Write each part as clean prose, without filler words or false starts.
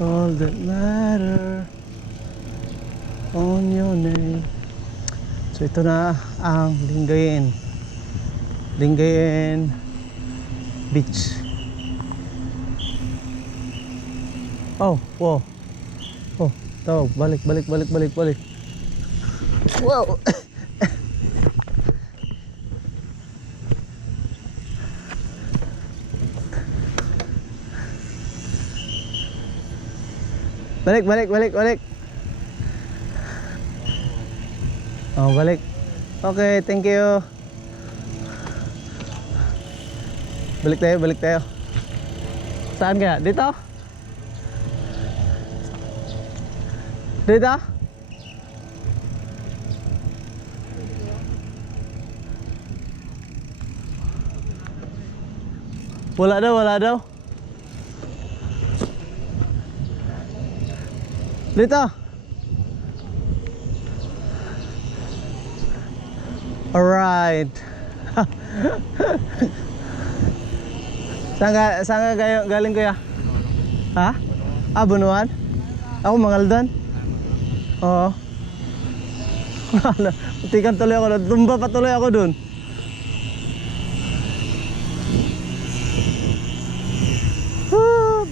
All that matter on your name. So ito na ang Lingayen Beach. Oh, wow. Oh, tawag, balik. Wow. Balik. Oh, balik. Okay, thank you. Balik tayo. Saan kaya? Dito? Wala daw. Dito. Alright. Saan ka galing kuya? Ha? Ah, Bunuan? Ako Mangaldan. Oo. Tikan tuloy ako. Tumba pa tuloy ako dun.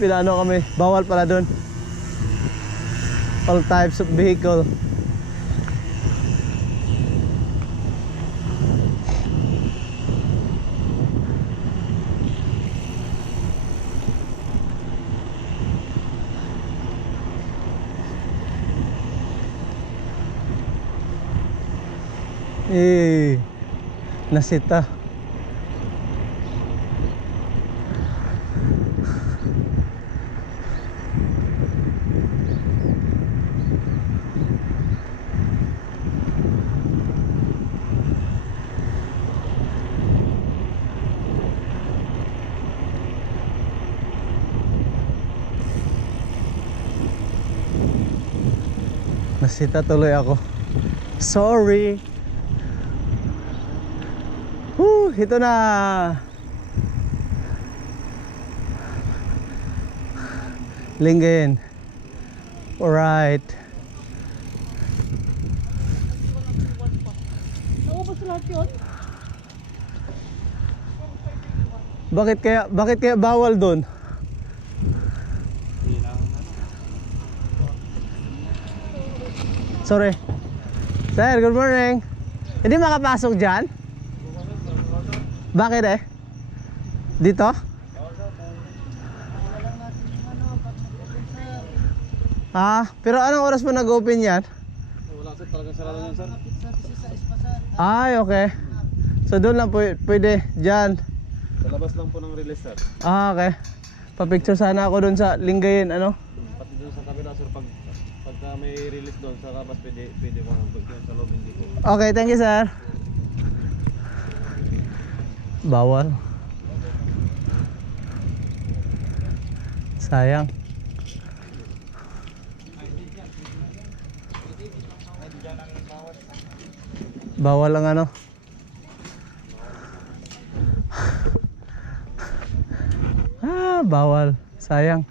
Pinano kami. Bawal pala dun. All types of vehicle. Nasita. Nasita tuloy ako. Sorry. Ito na. Lingayen. Alright. Naubos lahat yun? Bakit kaya bawal doon? Sorry. Sir, good morning. Hindi makapasok dyan? Bakit eh? Dito? Ah, pero anong oras mo nag-open yan? Wala sir, talagang sarado yan sir. Ay, okay. So doon lang pwede, dyan. Sa labas lang po ng release sir. Ah, okay. Pa-picture sana ako doon sa Lingayen, ano? Pati doon sa kabila sir, pagka may release doon sa labas, pwede ko mag-picture sa loob, hindi po. Okay, thank you sir. Bawal. Sayang. Bawal lang ano. Bawal. Sayang.